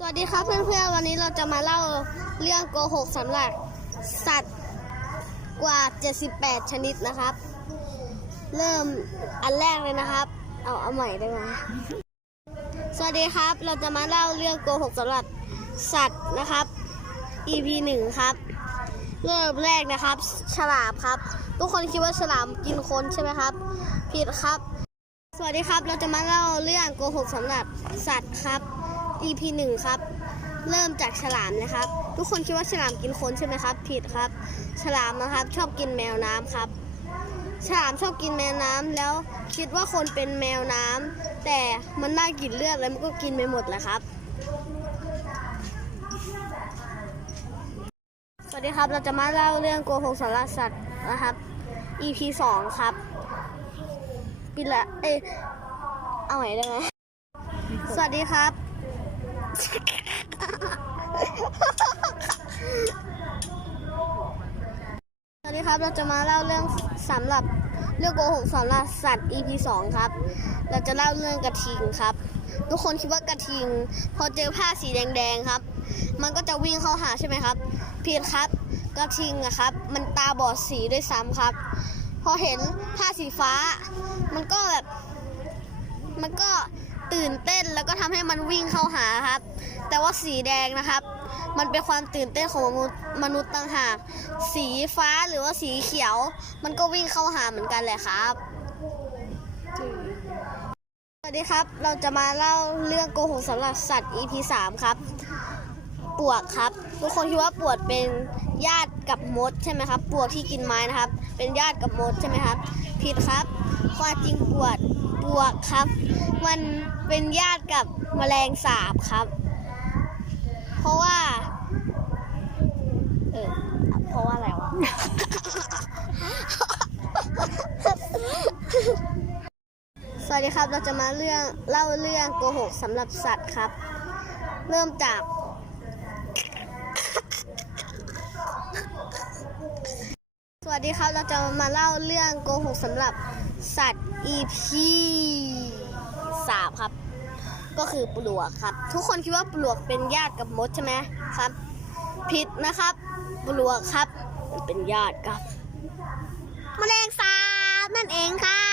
สวัสดีครับเพื่อนๆวันนี้เราจะมาเล่าเรื่องโกหกสำหรับสัตว์กว่า 78 ชนิดนะครับ เริ่มอันแรกเลยนะครับ เอาเอาใหม่ได้ไหมสวัสดีครับเราจะมาเล่าเรื่องโกหกสำหรับสัตว์นะครับ EP 1ครับ เริ่มแรกนะครับ ฉลามครับ ทุกคนคิดว่าฉลามกินคนใช่ไหมครับ ผิดครับ สวัสดีครับเราจะมาเล่าเรื่องโกหกสำหรับสัตว์ครับ EP หนึ่งครับ เริ่มจากฉลามนะครับ ทุกคนคิดว่าฉลามกินคนใช่ไหมครับ ผิดครับ ฉลามนะครับ ชอบกินแมวน้ำครับ ฉลามชอบกินแมวน้ำแล้วคิดว่าคนเป็นแมวน้ำแต่มันน่ากินเลือดแล้วมันก็กินไปหมดแหละครับ สวัสดีครับเราจะมาเล่าเรื่องโกหกสารสัตว์นะครับ EP สองครับปิดละเอ้เอาใหม่ได้ไหมสวัสดีครับ สวัสดีครับเราจะมาเล่าเรื่องสำหรับเรื่องโกหกสำหรับสัตว์ EP 2ครับ เราจะเล่าเรื่องกระทิงครับ ทุกคนคิดว่ากระทิง พอเจอผ้าสีแดงๆครับ มันก็จะวิ่งเข้าหาใช่ไหมครับผิดครับ กระทิงอะครับ มันตาบอดสีด้วยซ้ำครับ พอเห็นผ้าสีฟ้า มันก็แบบ มันก็ ตื่นเต้นแล้วก็ทำให้มันวิ่งเข้าหาครับ แต่ว่าสีแดงนะครับ มันเป็นความตื่นเต้นของมนุษย์มนุษย์ต่างหาก สีฟ้าหรือว่าสีเขียว มันก็วิ่งเข้าหาเหมือนกันแหละครับสวัสดีครับ เราจะมาเล่าเรื่องโกหกสำหรับสัตว์ EP 3 ครับ ปวกครับ ทุกคนคิดว่าปวดเป็นญาติกับมดใช่ไหมครับ ปวกที่กินไม้นะครับ เป็นญาติกับมดใช่ไหมครับ ผิดครับ ความจริงปวดปวกครับ มันเป็นญาติกับแมลงสาบครับ เพราะว่า เออเพราะว่าอะไรวะสวัสดีครับ เราจะมาเรื่องเล่าเรื่องโกหกสำหรับสัตว์ครับ เริ่มจาก สวัสดีครับ เราจะมาเล่าเรื่องโกหกสำหรับสัตว์ EP สามครับ ก็คือปลวกครับ ทุกคนคิดว่าปลวกเป็นญาติกับมดใช่ไหมครับ ผิดนะครับ ปลวกครับมันเป็นญาติกับแมลงสาบนั่นเองครับ